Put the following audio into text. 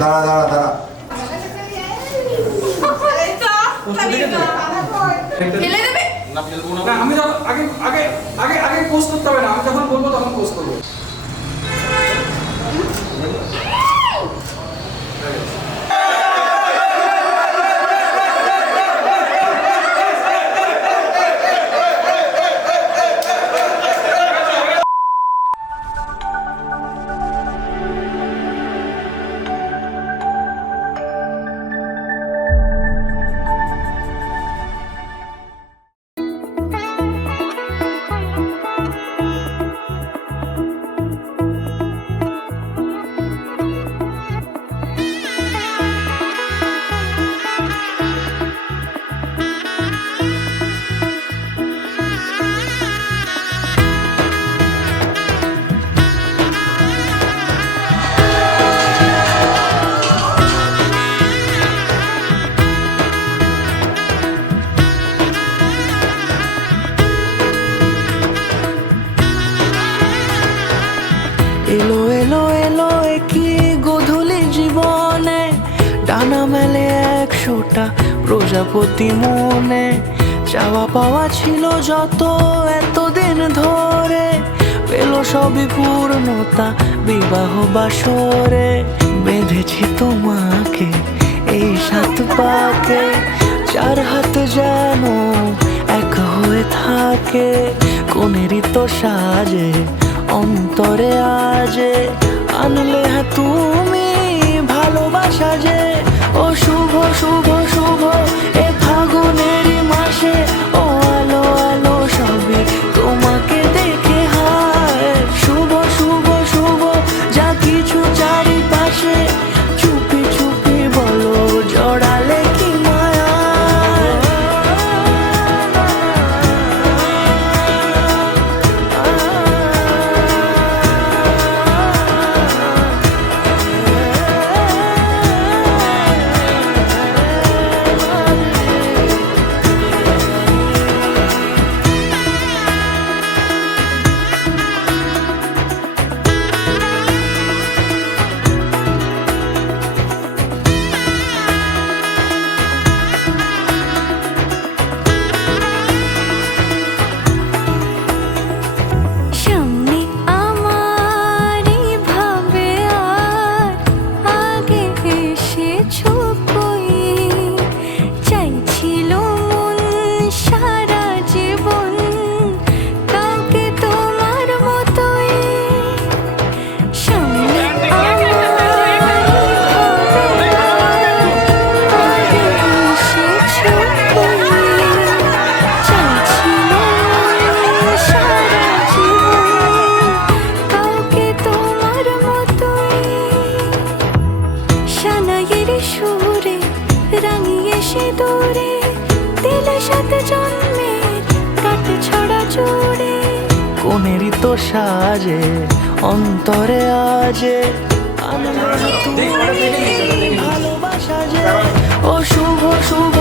দাঁড়া দাঁড়া দাঁড়া। আমি যখন আগে আগে আগে আগে পোস্ট করতে হবে না, আমি যখন বলবো তখন পোস্ট করবো। এলো এলো এলো কি গোধূলি জীবনে, ডানা মেলে 100টা প্রজাপতি মনে। চাওয়া পাওয়া ছিল যত এতদিন ধরে, পেল সবই পূর্ণতা বিবাহ বাসরে। বেঁধেছি তোমাকে এই 7 পাকে, 4 হাত যেন এক হয়ে থাকে। কোনেরই তো সাজে অন্তরে আজে, আনলে হ্যাঁ তুমি ভালোবাসা যে। ও শুভ শুভ শুভ এ ফাগুনেরই মাসে, ও আলো আলো সবে তোমাকে দেখে হায়। শুভ শুভ শুভ যা কিছু চারিপাশে, চুপি চুপি বলো জড়ালে কি মায়া। কোনেরই তো সাজে অন্তরে আজে, আনলে তুমি ভালোবাসা যে। ও শুভ শুভ